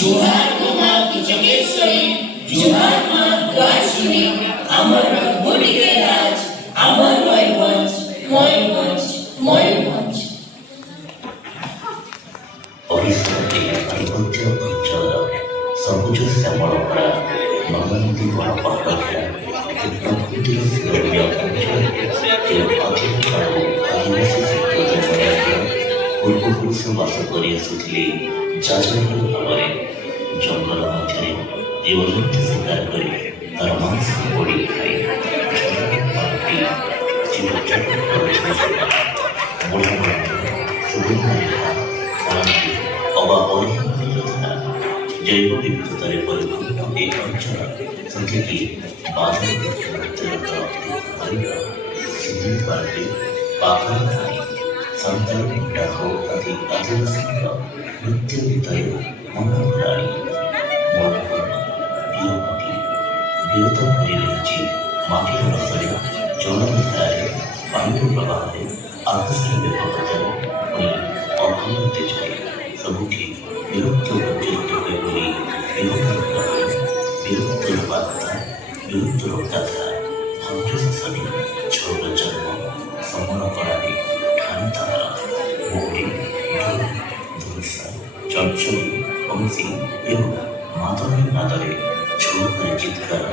जोहार गो माँ की जगेश्वरी, जोहार माँ द्वारसुनी, अमर रघुबोली के राज, अमर मयूरभंज, मयूरभंज, मयूरभंज। ओडिशाके आधिपत्य अंचल सबुज श्यामल भरा नदी बड़ पहाड़ घेरा प्रकृतिर सुरम्य अंचल प्राचीन काल आदिवासी पूर्वपुरुष बास कर जाजर भाव जंगल मध्य जीवजंतु शिकार कर तार मांस पोड़ी खाई जैव विविधतारे परिपूर्ण एक अंचल संख्यकी बाधा संतान डाको आदि आदिवासी नृत्य गीताय मनोहराणी বিরত হয়ে রয়েছে মাটির রসরে জলধারায় বায়ু প্রবাহে আকাশের ব্যাপকতায় অক্ষমতে যায় ସବୁଠି ବିରକ୍ତ ଉଚ୍ଚରିତ ହୋଇ ବୋଲି ବିରକ୍ତର ବାର୍ତ୍ତା ବିରକ୍ତର ଗାଥା ଭଞ୍ଜ ଶେଷରେ ଛୋଟ ଜନ୍ମ ସମର କଳାରେ ଠାଣି ତାହାର ମୋଡ଼ି ଧୂସା ଚଞ୍ଚଳ କଂସୀ ଏବଂ ମାଦଳୀ ନାଦରେ ଛୋଟ କରି ଚିତ୍କାର